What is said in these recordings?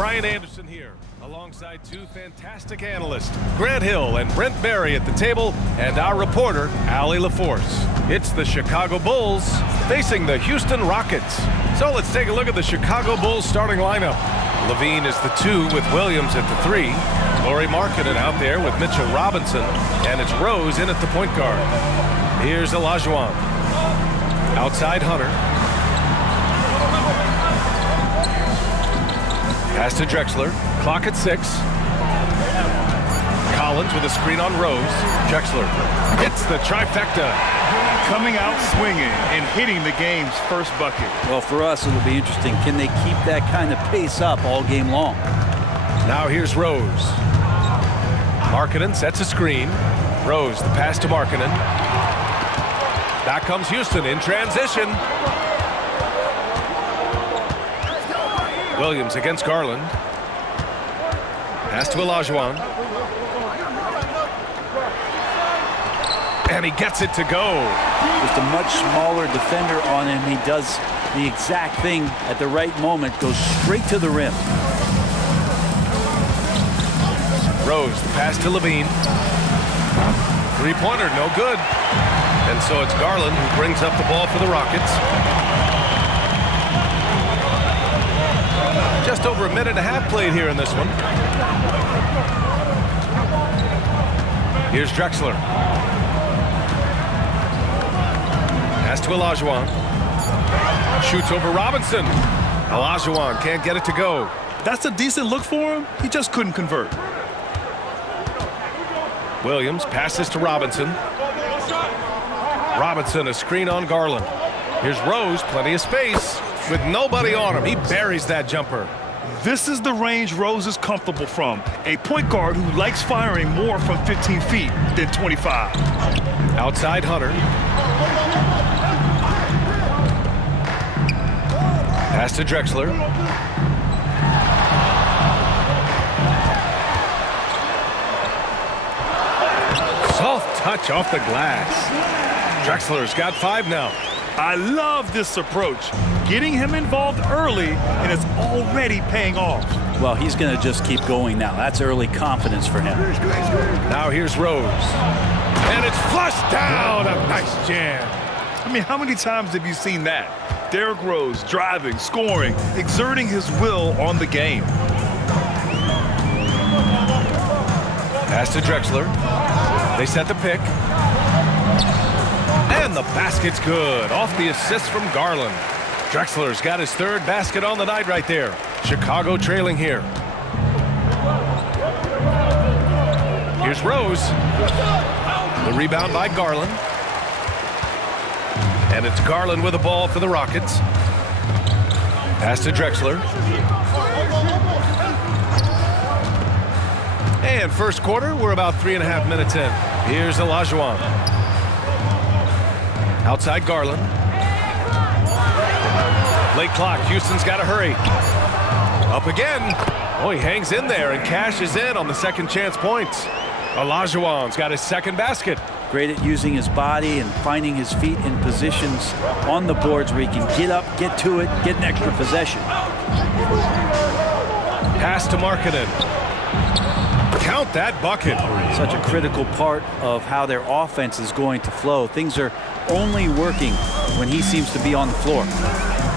Brian Anderson here, alongside two fantastic analysts, Grant Hill and Brent Barry at the table, and our reporter, Allie LaForce. It's the Chicago Bulls facing the Houston Rockets. So let's take a look at the Chicago Bulls starting lineup. Levine is the 2 with Williams at the 3. Lauri Markkanen out there with Mitchell Robinson, and it's Rose in at the point guard. Here's Olajuwon. Outside Hunter. Pass to Drexler. Clock at 6. Collins with a screen on Rose. Drexler hits the trifecta. Coming out swinging and hitting the game's first bucket. Well, for us, it'll be interesting. Can they keep that kind of pace up all game long? Now here's Rose. Markkanen sets a screen. Rose, the pass to Markkanen. Back comes Houston in transition. Williams against Garland. Pass to Olajuwon. And he gets it to go. Just a much smaller defender on him. He does the exact thing at the right moment. Goes straight to the rim. Rose, the pass to Levine. Three-pointer, no good. And so it's Garland who brings up the ball for the Rockets. Just over a minute and a half played here in this one. Here's Drexler. Pass to Olajuwon. Shoots over Robinson. Olajuwon can't get it to go. That's a decent look for him. He just couldn't convert. Williams passes to Robinson. Robinson, a screen on Garland. Here's Rose, plenty of space. With nobody on him, he buries that jumper. This is the range Rose is comfortable from. A point guard who likes firing more from 15 feet than 25. Outside Hunter. Pass to Drexler. Soft touch off the glass. Drexler's got 5 now. I love this approach. Getting him involved early, and it's already paying off. Well, he's going to just keep going now. That's early confidence for him. Now here's Rose. And it's flushed down. A nice jam. I mean, how many times have you seen that? Derrick Rose driving, scoring, exerting his will on the game. Pass to Drexler. They set the pick. And the basket's good. Off the assist from Garland. Drexler's got his 3rd basket on the night right there. Chicago trailing here. Here's Rose. The rebound by Garland. And it's Garland with the ball for the Rockets. Pass to Drexler. And first quarter, we're about 3.5 minutes in. Here's Olajuwon. Outside Garland. Late clock. Houston's got to hurry. Up again. Oh, he hangs in there and cashes in on the second chance points. Olajuwon's got his 2nd basket. Great at using his body and finding his feet in positions on the boards where he can get up, get to it, get an extra possession. Pass to Markkanen. Count that bucket. Such a critical part of how their offense is going to flow. Things are only working when he seems to be on the floor.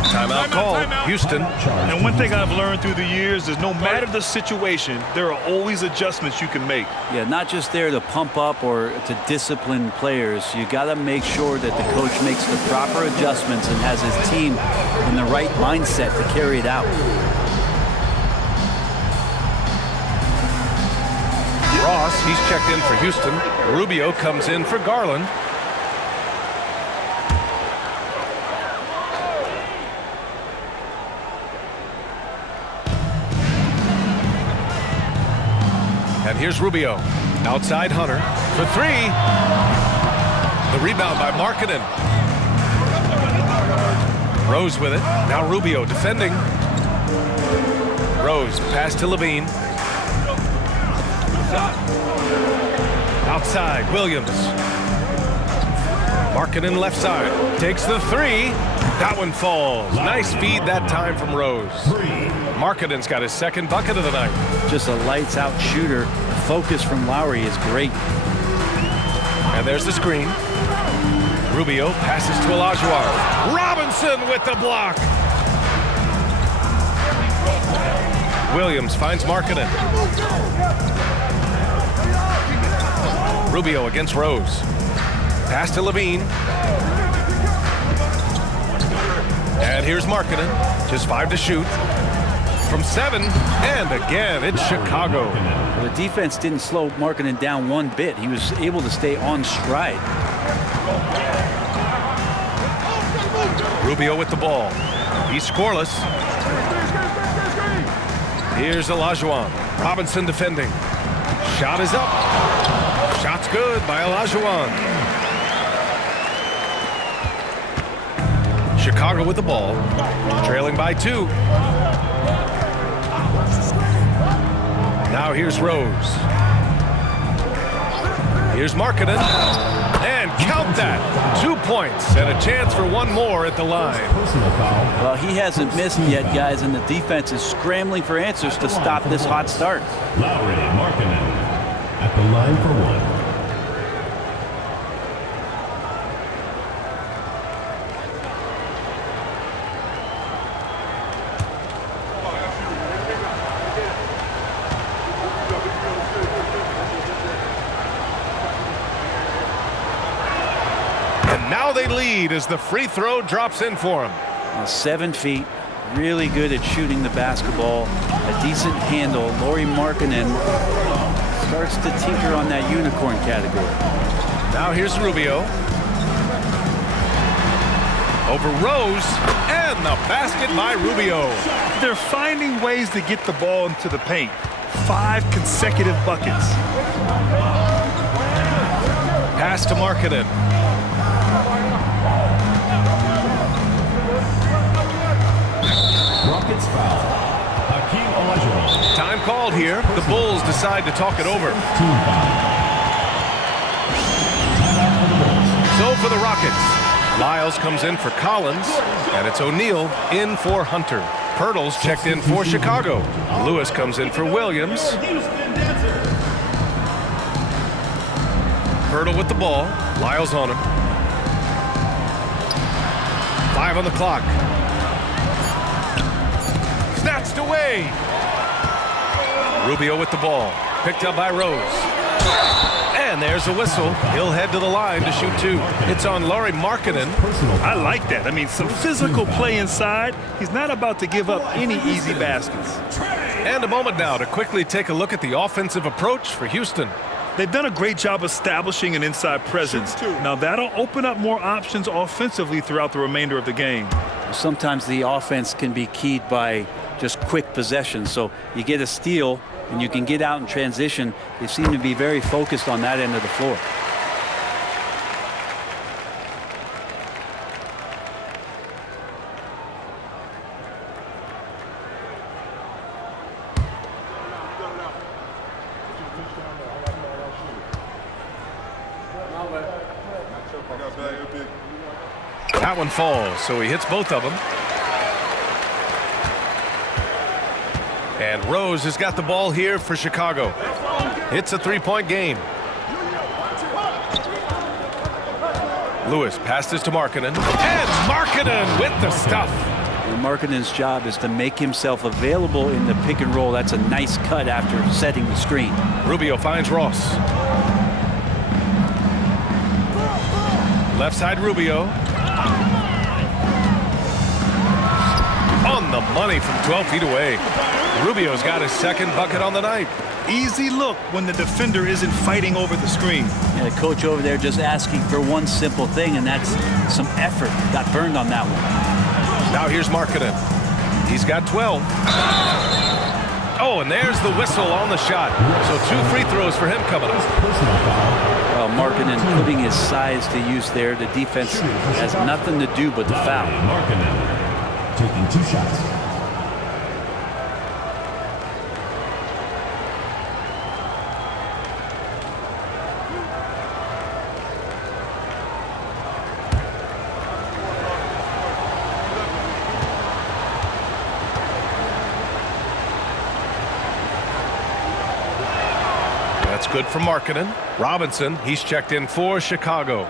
Timeout call, Houston. And one thing I've learned through the years is no matter the situation, there are always adjustments you can make. Yeah, not just there to pump up or to discipline players. You got to make sure that the coach makes the proper adjustments and has his team in the right mindset to carry it out. Ross, he's checked in for Houston. Rubio comes in for Garland. And here's Rubio. Outside Hunter for 3. The rebound by Markkanen. Rose with it. Now Rubio defending. Rose, pass to Levine. Outside, Williams. Markkanen left side. Takes the 3. That one falls. Nice feed that time from Rose. Markkanen's got his second bucket of the night. Just a lights-out shooter. The focus from Lowry is great. And there's the screen. Rubio passes to Olajuwon. Robinson with the block. Williams finds Markkanen. Rubio against Rose. Pass to Levine. And here's Markkanen. Just 5 to shoot. From 7. And again, it's Chicago. Well, the defense didn't slow Markkanen down one bit. He was able to stay on stride. Rubio with the ball. He's scoreless. Here's Olajuwon. Robinson defending. Shot is up. Shot's good by Olajuwon. Chicago with the ball. Trailing by 2. Now here's Rose. Here's Markkanen. And count that. 2 points and a chance for one more at the line. Well, he hasn't missed yet, guys, and the defense is scrambling for answers to stop this hot start. Lowry Markkanen at the line for 1. Now they lead as the free throw drops in for him. 7 feet, really good at shooting the basketball, a decent handle. Lauri Markkanen starts to tinker on that unicorn category. Now here's Rubio. Over Rose, and the basket by Rubio. They're finding ways to get the ball into the paint. 5 consecutive buckets. Pass to Markkanen. Rockets foul. Hakeem Olajuwon. Time called here. The Bulls decide to talk it over. Team foul. Timeout for the Bulls. So for the Rockets, Lyles comes in for Collins, and it's O'Neal in for Hunter. Pirtle's checked in for Chicago. Lewis comes in for Williams. Pirtle with the ball. Lyles on him. 5 on the clock. Snatched away. Rubio with the ball. Picked up by Rose. And there's a whistle. He'll head to the line to shoot 2. It's on Lauri Markkanen. I like that. I mean, some physical play inside. He's not about to give up any easy baskets. And a moment now to quickly take a look at the offensive approach for Houston. They've done a great job establishing an inside presence. Now that'll open up more options offensively throughout the remainder of the game. Sometimes the offense can be keyed by just quick possession. So you get a steal and you can get out in transition. They seem to be very focused on that end of the floor. That one falls, so he hits both of them. And Rose has got the ball here for Chicago. It's a 3-point game. Lewis passes to Markkanen. And Markkanen with the stuff. And Markkanen's job is to make himself available in the pick and roll. That's a nice cut after setting the screen. Rubio finds Ross. Left side Rubio. On the money from 12 feet away. Rubio's got his second bucket on the night. Easy look when the defender isn't fighting over the screen. Yeah, the coach over there just asking for one simple thing, and that's some effort. Got burned on that one. Now here's Markkanen. He's got 12. Oh, and there's the whistle on the shot. So 2 free throws for him coming up. Well, Markkanen putting his size to use there. The defense has nothing to do but the foul. Markkanen taking 2 shots. That's good for Markkanen. Robinson, he's checked in for Chicago.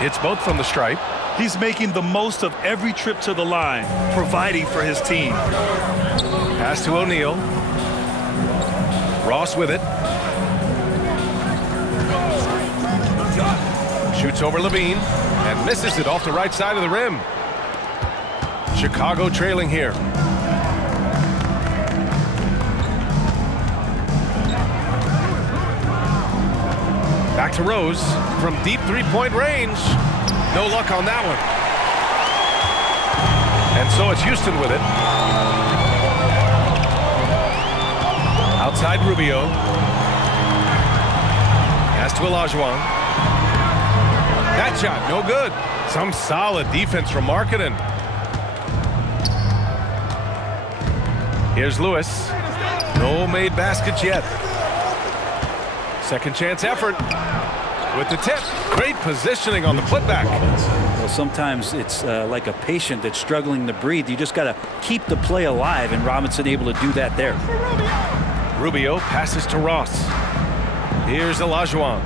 It's both from the stripe. He's making the most of every trip to the line, providing for his team. Pass to O'Neal. Ross with it. Shoots over Levine and misses it off the right side of the rim. Chicago trailing here. Back to Rose from deep three-point range. No luck on that one. And so it's Houston with it. Outside Rubio. Pass to Olajuwon. That shot, no good. Some solid defense from Markkanen. Here's Lewis. No made baskets yet. Second chance effort with the tip. Great positioning on the putback. Well, sometimes it's like a patient that's struggling to breathe. You just got to keep the play alive, and Robinson able to do that there. Rubio passes to Ross. Here's Olajuwon.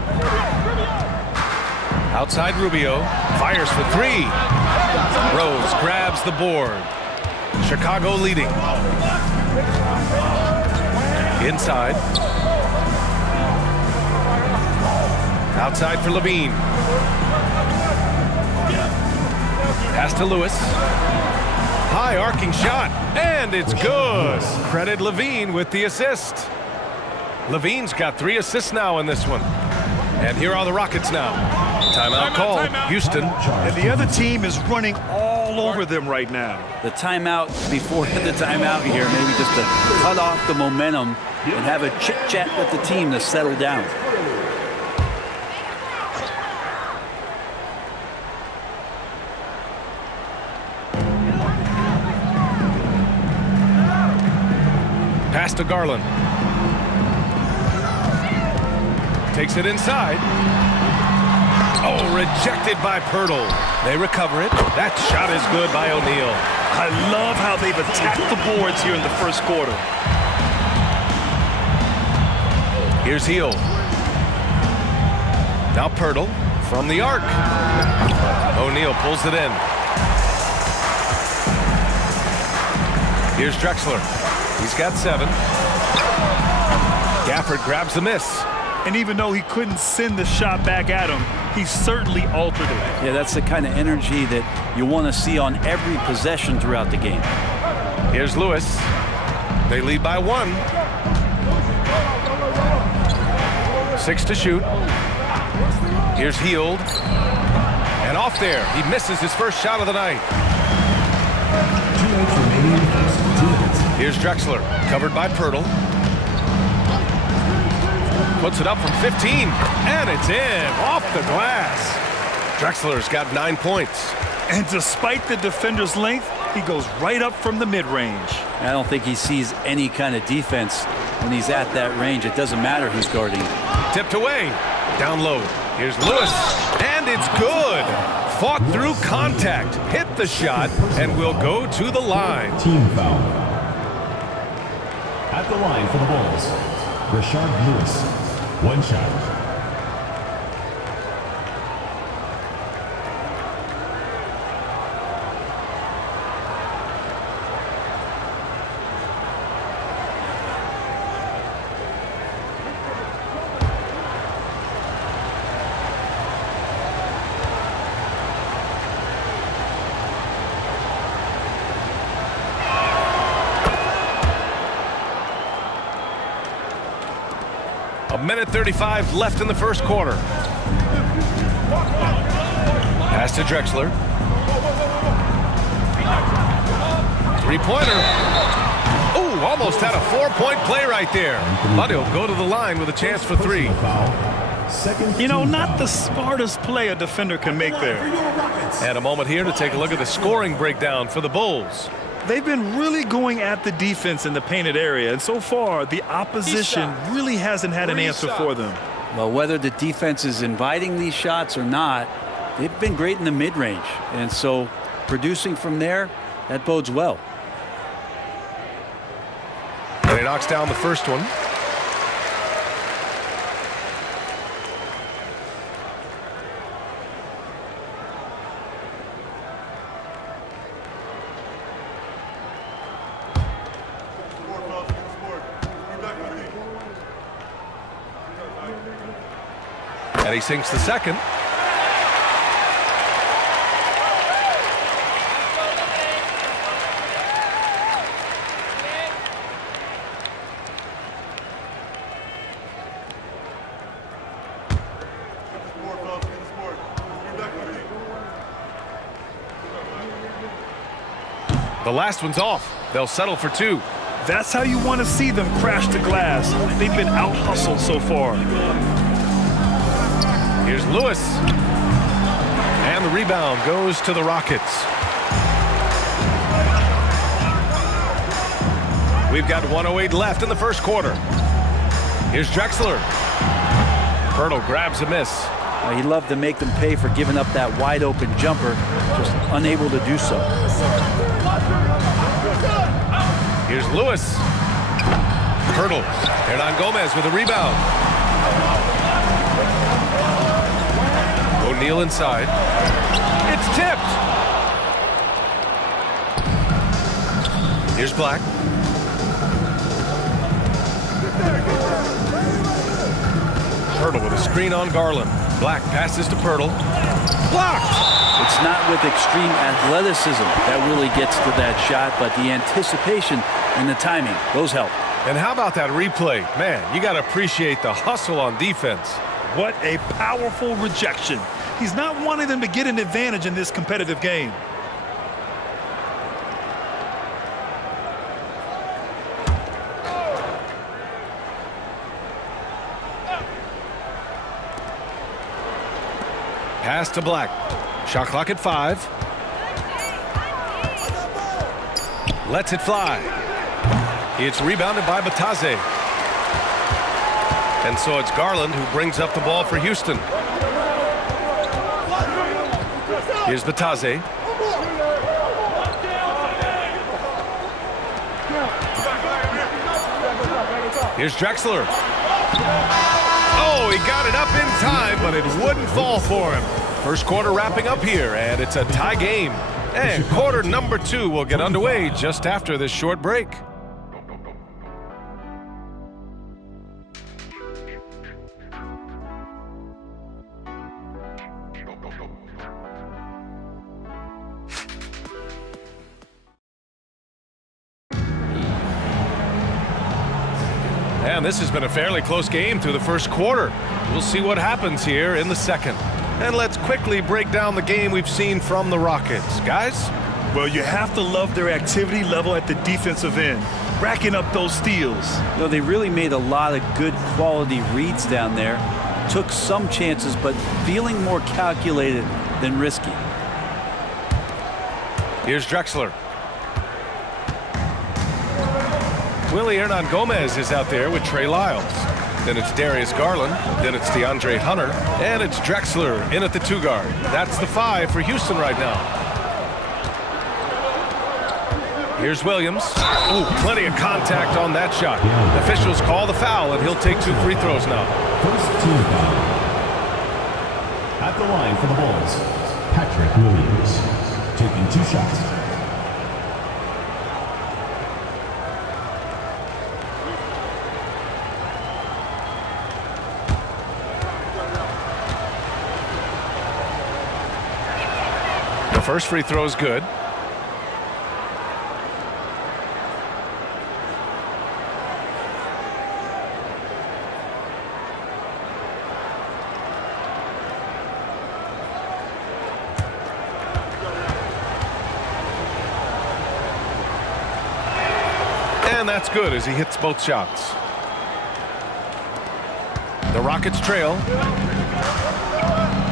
Outside Rubio. Fires for three. Rose grabs the board. Chicago leading. Inside. Outside for Levine. Pass to Lewis. High arcing shot, and it's good. Credit Levine with the assist. Levine's got 3 assists now in this one. And here are the Rockets now. Timeout call, Houston. And the other team is running all over them right now. The timeout before the timeout here, maybe just to cut off the momentum and have a chit-chat with the team to settle down. Pass to Garland. Takes it inside. Oh, rejected by Pirtle. They recover it. That shot is good by O'Neal. I love how they've attacked the boards here in the first quarter. Here's Hill. Now Pirtle from the arc. O'Neal pulls it in. Here's Drexler. He's got 7. Gafford grabs the miss. And even though he couldn't send the shot back at him, he certainly altered it. Yeah, that's the kind of energy that you want to see on every possession throughout the game. Here's Lewis. They lead by 1. 6 to shoot. Here's Hield. And off there. He misses his first shot of the night. Here's Drexler, covered by Pirtle. Puts it up from 15, and it's in, off the glass. Drexler's got 9 points. And despite the defender's length, he goes right up from the mid-range. I don't think he sees any kind of defense when he's at that range. It doesn't matter who's guarding. Tipped away, down low. Here's Lewis, and it's good. Fought through contact, hit the shot, and will go to the line. Team foul. At the line for the Bulls, Rashard Lewis. 1 shot. A minute 35 left in the first quarter. Pass to Drexler. 3-pointer. Oh, almost had a 4-point play right there. But he'll go to the line with a chance for 3. You know, not the smartest play a defender can make there. And a moment here to take a look at the scoring breakdown for the Bulls. they've been really going at the defense in the painted area, and so far the opposition really hasn't had an answer for them. Well, whether the defense is inviting these shots or not, they've been great in the mid-range, and so producing from there, that bodes well. And he knocks down the first one. And he sinks the second. The last one's off. They'll settle for two. That's how you want to see them crash the glass. They've been out-hustled so far. Here's Lewis. And the rebound goes to the Rockets. We've got 1:08 left in the first quarter. Here's Drexler. Pirtle grabs a miss. He loved to make them pay for giving up that wide-open jumper, just unable to do so. Here's Lewis. Pirtle. Hernangomez with a rebound. O'Neal inside. It's tipped. Here's Black. Pirtle with a screen on Garland. Black passes to Pirtle. Blocked. It's not with extreme athleticism that really gets to that shot, but the anticipation and the timing, those help. And how about that replay? Man, you got to appreciate the hustle on defense. What a powerful rejection. He's not wanting them to get an advantage in this competitive game. Pass to Black. Shot clock at 5. Lets it fly. It's rebounded by Batase. And so it's Garland who brings up the ball for Houston. Here's Batase. Here's Drexler. Oh, he got it up in time, but it wouldn't fall for him. First quarter wrapping up here, and it's a tie game. And quarter number 2 will get underway just after this short break. And this has been a fairly close game through the first quarter. We'll see what happens here in the second. And let's quickly break down the game we've seen from the Rockets. Guys? Well, you have to love their activity level at the defensive end, racking up those steals. You know, they really made a lot of good quality reads down there. Took some chances, but feeling more calculated than risky. Here's Drexler. Willie Hernangomez is out there with Trey Lyles. Then it's Darius Garland. Then it's DeAndre Hunter. And it's Drexler in at the 2 guard. That's the 5 for Houston right now. Here's Williams. Ooh, plenty of contact on that shot. Officials call the foul, and he'll take 2 free throws now. First team foul. At the line for the Bulls, Patrick Williams, taking 2 shots. The first free throw is good. And that's good as he hits both shots. The Rockets trail.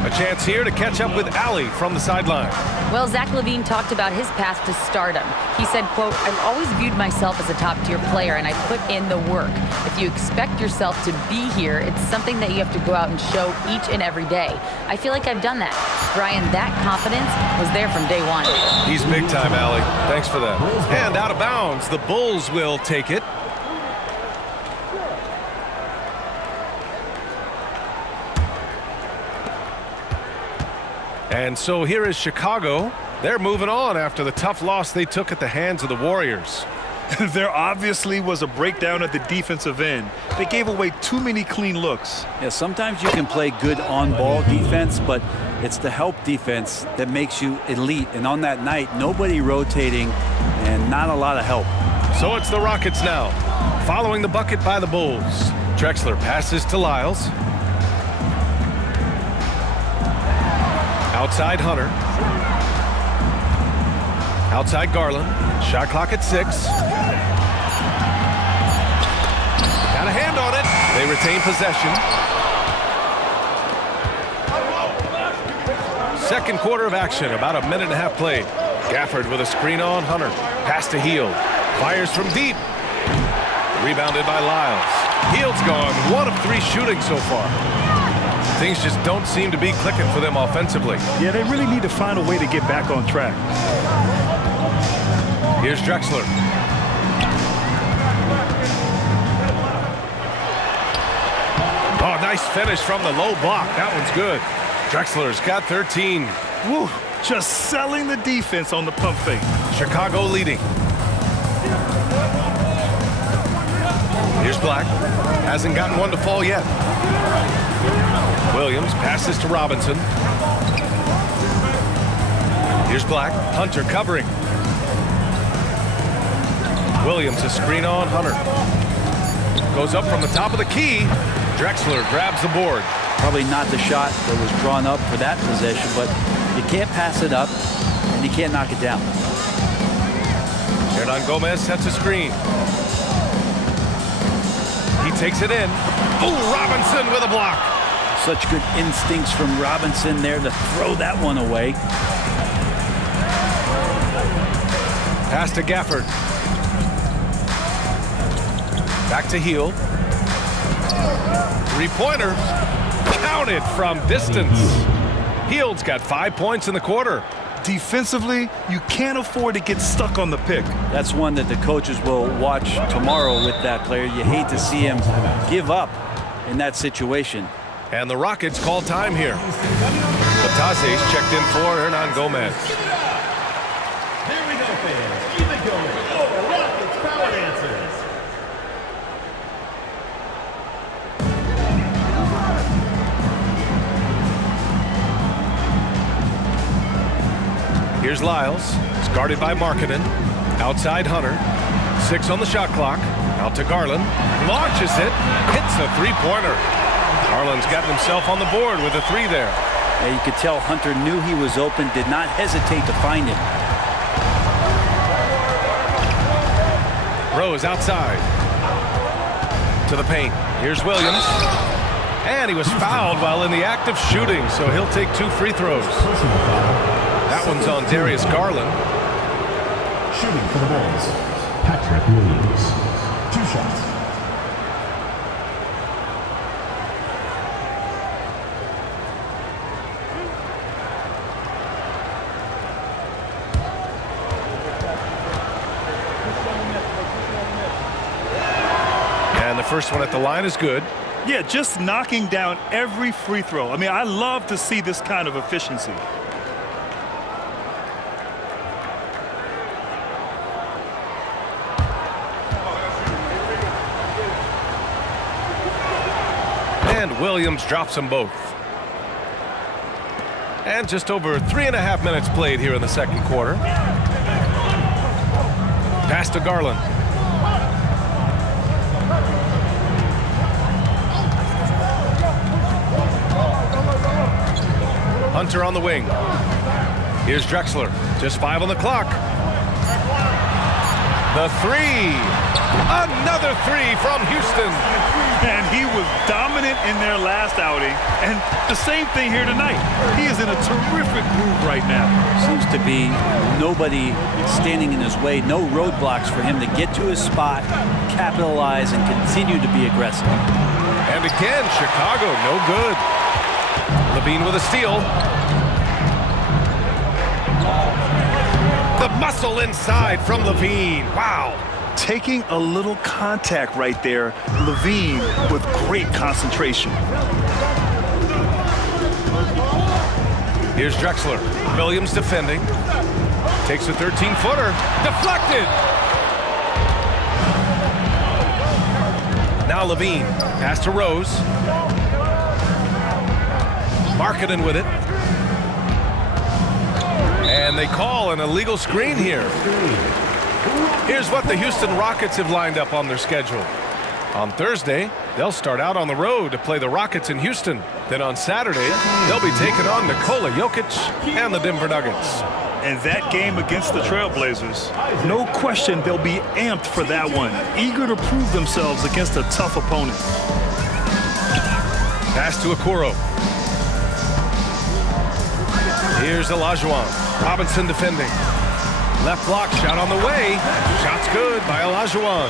A chance here to catch up with Allie from the sideline. Well, Zach LaVine talked about his path to stardom. He said, quote, "I've always viewed myself as a top-tier player, and I put in the work. If you expect yourself to be here, it's something that you have to go out and show each and every day. I feel like I've done that." Brian, that confidence was there from day one. He's big time, Allie. Thanks for that. And out of bounds, the Bulls will take it. And so here is Chicago. They're moving on after the tough loss they took at the hands of the Warriors. There obviously was a breakdown at the defensive end. They gave away too many clean looks. Yeah, sometimes you can play good on-ball defense, but it's the help defense that makes you elite. And on that night, nobody rotating and not a lot of help. So it's the Rockets now, following the bucket by the Bulls. Drexler passes to Lyles. Outside Hunter. Outside Garland. Shot clock at 6. Got a hand on it. They retain possession. Second quarter of action, about a minute and a half played. Gafford with a screen on Hunter. Pass to Hield. Fires from deep. Rebounded by Lyles. Hield's gone 1 of 3 shooting so far. Things just don't seem to be clicking for them offensively. Yeah, they really need to find a way to get back on track. Here's Drexler. Oh, nice finish from the low block. That one's good. Drexler's got 13. Woo, just selling the defense on the pump fake. Chicago leading. Here's Black. Hasn't gotten one to fall yet. Williams passes to Robinson. Here's Black. Hunter covering. Williams a screen on Hunter. Goes up from the top of the key. Drexler grabs the board. Probably not the shot that was drawn up for that possession, but you can't pass it up and you can't knock it down. Hernan Gomez sets a screen. He takes it in. Oh, Robinson with a block. Such good instincts from Robinson there to throw that one away. Pass to Gafford. Back to Hield. Three-pointer. Counted from distance. Hield's got 5 points in the quarter. Defensively, you can't afford to get stuck on the pick. That's one that the coaches will watch tomorrow with that player. You hate to see him give up in that situation. And the Rockets call time here. Batase's checked in for Hernan Gomez. There we go, fans. Keep it going. Oh, Rockets power dancers. Here's Lyles. It's guarded by Markkanen. Outside Hunter. 6 on the shot clock. Out to Garland. Launches it. Hits a three-pointer. Garland's gotten himself on the board with a 3 there. Yeah, you could tell Hunter knew he was open, did not hesitate to find him. Rose outside. To the paint. Here's Williams. And he was fouled while in the act of shooting, so he'll take 2 free throws. That one's on Darius Garland. Shooting for the Bulls, Patrick Williams. 2 shots. And the first one at the line is good. Yeah, just knocking down every free throw. I mean, I love to see this kind of efficiency. And Williams drops them both. And just over 3.5 minutes played here in the second quarter. Pass to Garland. Hunter on the wing. Here's Drexler. Just 5 on the clock. The 3. Another 3 from Houston. And he was dominant in their last outing. And the same thing here tonight. He is in a terrific groove right now. Seems to be nobody standing in his way, no roadblocks for him to get to his spot, capitalize, and continue to be aggressive. And again, Chicago, no good. Levine with a steal. The muscle inside from Levine. Wow. Taking a little contact right there. Levine with great concentration. Here's Drexler. Williams defending. Takes a 13-footer. Deflected. Now Levine. Pass to Rose. Markkanen with it. And they call an illegal screen here. Here's what the Houston Rockets have lined up on their schedule. On Thursday, they'll start out on the road to play the Rockets in Houston. Then on Saturday, they'll be taking on Nikola Jokic and the Denver Nuggets. And that game against the Trailblazers, no question they'll be amped for that one. Eager to prove themselves against a tough opponent. Pass to Okoro. Here's Olajuwon. Robinson defending. Left block shot on the way. Shot's good by Olajuwon.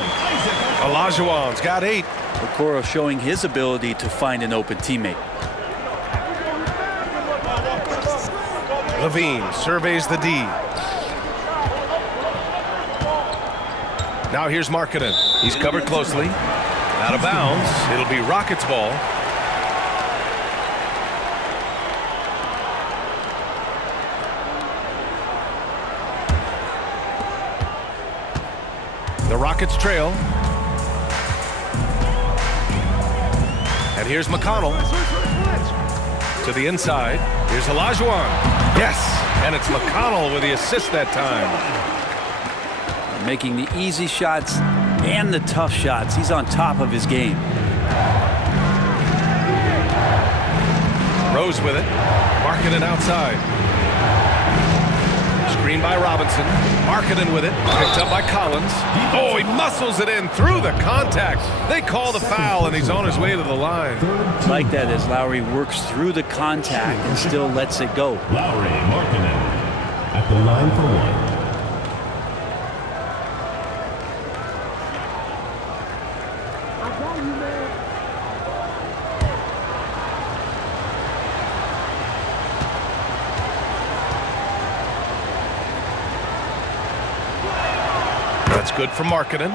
Olajuwon's got 8. Okoro showing his ability to find an open teammate. Levine surveys the D. Now here's Markkanen. He's covered closely. Out of bounds. It'll be Rockets ball. The Rockets trail. And here's McConnell. To the inside. Here's Olajuwon. Yes, and it's McConnell with the assist that time. Making the easy shots and the tough shots. He's on top of his game. Rose with it. Markkanen outside. Screen by Robinson. Markkanen with it. Picked up by Collins. Oh, he muscles it in through the contact. They call the foul, and he's on his way to the line. Like that as Lowry works through the contact and still lets it go. Lowry Markkanen at the line for one. That's good for Markkanen.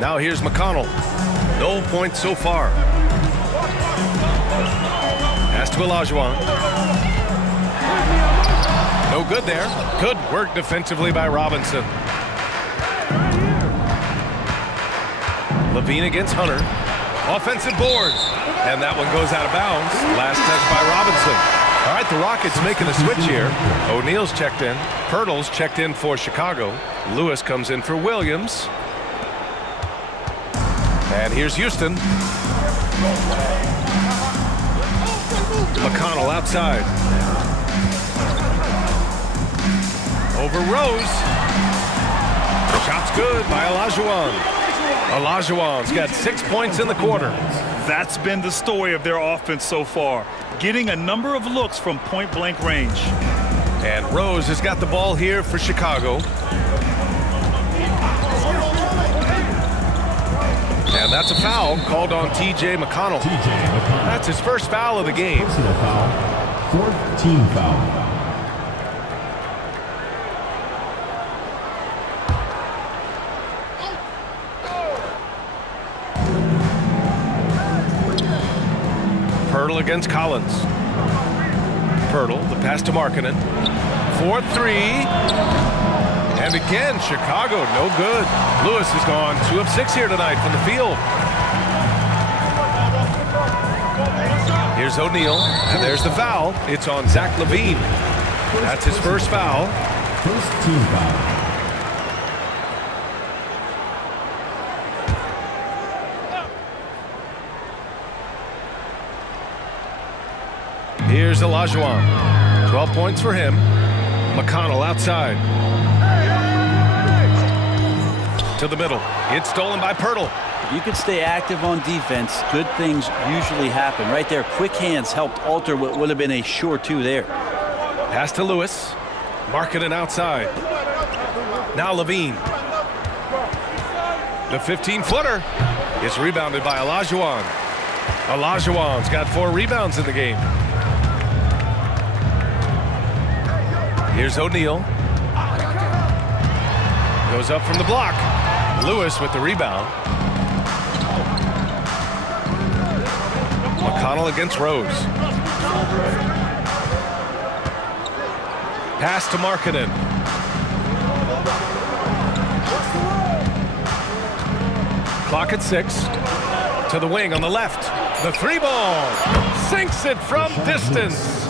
Now here's McConnell. No points so far. Pass to Olajuwon. No good there. Good work defensively by Robinson. Levine against Hunter. Offensive board. And that one goes out of bounds. Last touch by Robinson. All right, the Rockets making a switch here. O'Neal's checked in. Pirtle's checked in for Chicago. Lewis comes in for Williams. And here's Houston. McConnell outside. Over Rose. Shot's good by Olajuwon. Olajuwon's got 6 points in the quarter. That's been the story of their offense so far, getting a number of looks from point-blank range. And Rose has got the ball here for Chicago. And that's a foul called on T.J. McConnell. That's his first foul of the game. Personal foul, fourth team foul. Pirtle against Collins. Pirtle, the pass to Markkanen. 4-3. And again, Chicago, no good. Lewis has gone 2 of 6 here tonight from the field. Here's O'Neal, and there's the foul. It's on Zach LaVine. That's his first foul. First team foul. Here's Olajuwon. 12 points for him. McConnell outside. to the middle. It's stolen by Pirtle. If you can stay active on defense, good things usually happen. Right there, quick hands helped alter what would have been a sure two there. Pass to Lewis. Marking it outside. Now Levine. The 15-footer is rebounded by Olajuwon. Olajuwon's got 4 rebounds in the game. Here's O'Neal. Goes up from the block. Lewis with the rebound. McConnell against Rose. Pass to Markkanen. Clock at 6. To the wing on the left. The 3-ball. Sinks it from distance.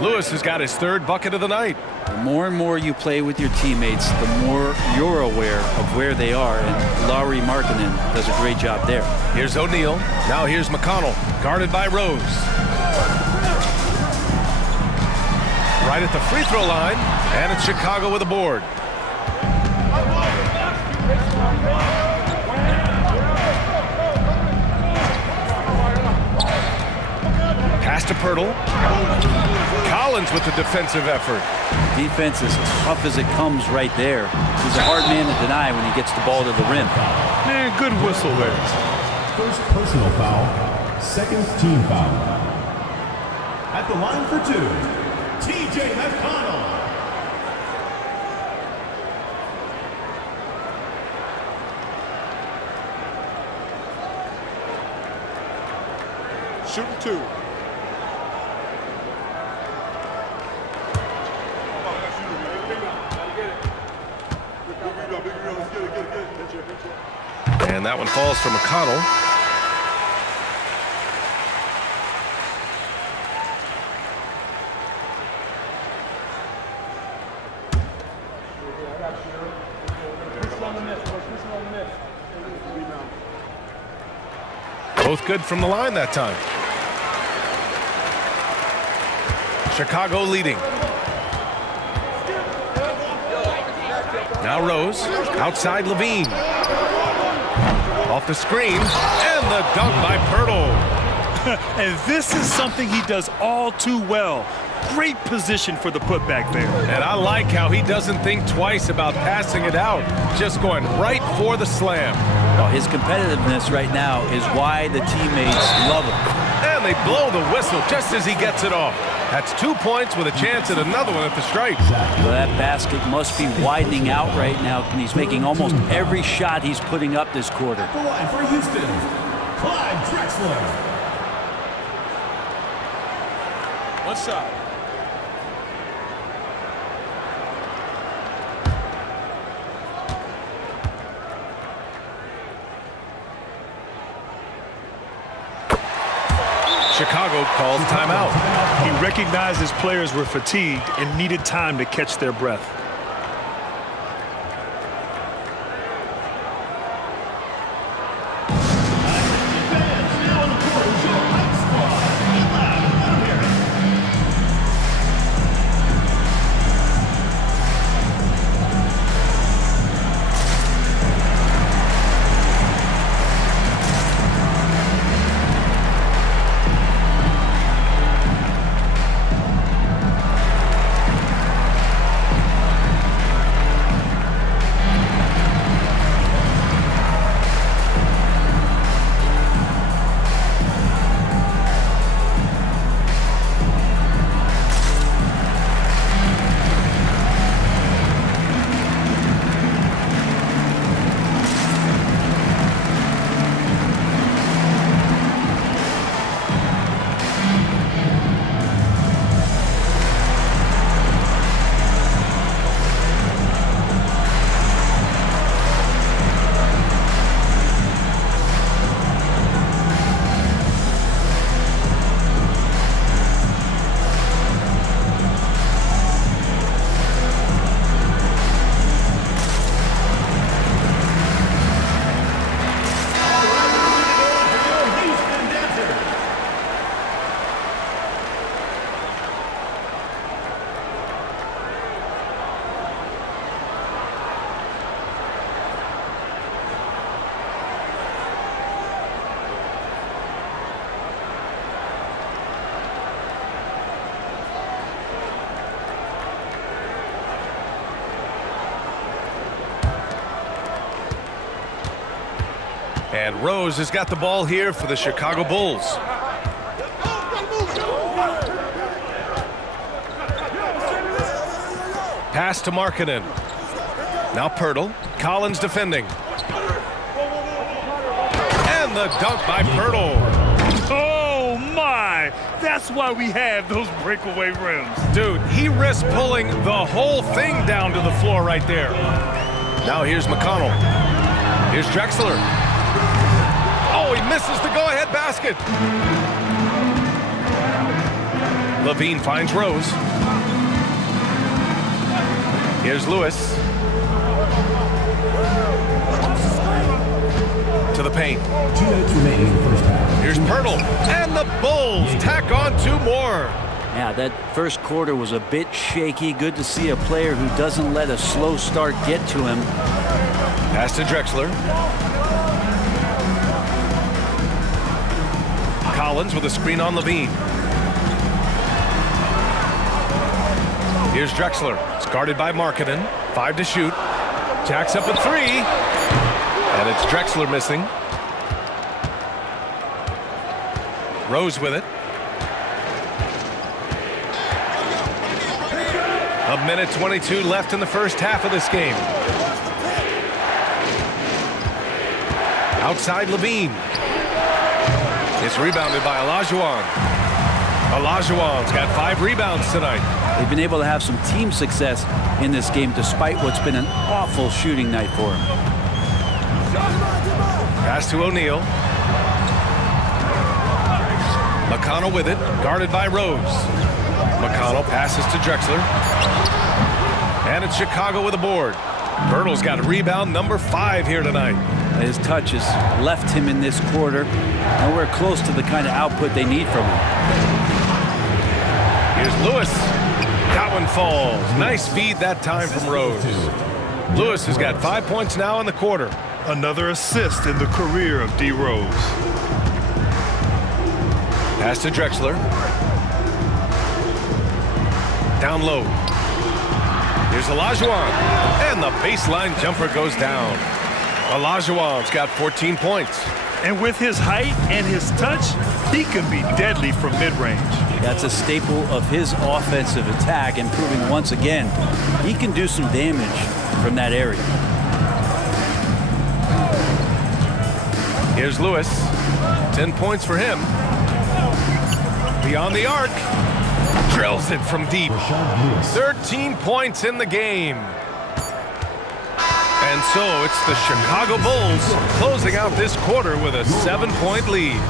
Lewis has got his 3rd bucket of the night. The more and more you play with your teammates, the more you're aware of where they are, and Lauri Markkanen does a great job there. Here's O'Neal. Now here's McConnell, guarded by Rose. Right at the free throw line, and it's Chicago with a board. Pass to Pirtle. Collins with the defensive effort. Defense is tough as it comes right there. He's a hard man to deny when he gets the ball to the rim. Man, good whistle there. First personal foul, second team foul. At the line for 2, TJ McConnell. Shooting 2. And that one falls for McConnell. Both good from the line that time. Chicago leading. Now Rose, outside Levine. Off the screen, and the dunk by Pirtle. And this is something he does all too well. Great position for the putback there. And I like how he doesn't think twice about passing it out, just going right for the slam. Well, his competitiveness right now is why the teammates love him. And they blow the whistle just as he gets it off. That's 2 points with a chance at another one at the stripe. Well, that basket must be widening out right now, and he's making almost every shot he's putting up this quarter. The line for Houston, Clyde Drexler. One side. Chicago calls timeout. He recognized his players were fatigued and needed time to catch their breath. And Rose has got the ball here for the Chicago Bulls. Pass to Markkanen. Now Pirtle. Collins defending. And the dunk by Pirtle. Oh, my. That's why we have those breakaway rims. Dude, he risked pulling the whole thing down to the floor right there. Now here's McConnell. Here's Drexler. Oh, he misses the go-ahead basket. Levine finds Rose. Here's Lewis. To the paint. 2 minutes remaining in the first half. Here's Pirtle. And the Bulls tack on 2 more. Yeah, that first quarter was a bit shaky. Good to see a player who doesn't let a slow start get to him. Pass to Drexler. Collins with a screen on Levine. Here's Drexler. It's guarded by Markkanen. 5 to shoot. Jacks up a 3. And it's Drexler missing. Rose with it. 1:22 left in the first half of this game. Outside Levine. It's rebounded by Olajuwon. Olajuwon's got 5 rebounds tonight. They've been able to have some team success in this game despite what's been an awful shooting night for them. Pass to O'Neal. McConnell with it, guarded by Rose. McConnell passes to Drexler. And it's Chicago with a board. Pirtle's got a rebound number 5 here tonight. His touches left him in this quarter. Nowhere close to the kind of output they need from him. Here's Lewis. That one falls. Nice feed that time from Rose. Lewis has got 5 points now in the quarter. Another assist in the career of D. Rose. Pass to Drexler. Down low. Here's Olajuwon. And the baseline jumper goes down. Olajuwon's got 14 points. And with his height and his touch, he can be deadly from mid-range. That's a staple of his offensive attack, and proving once again he can do some damage from that area. Here's Lewis. 10 points for him. Beyond the arc. Drills it from deep. 13 points in the game. And so it's the Chicago Bulls closing out this quarter with a 7-point lead.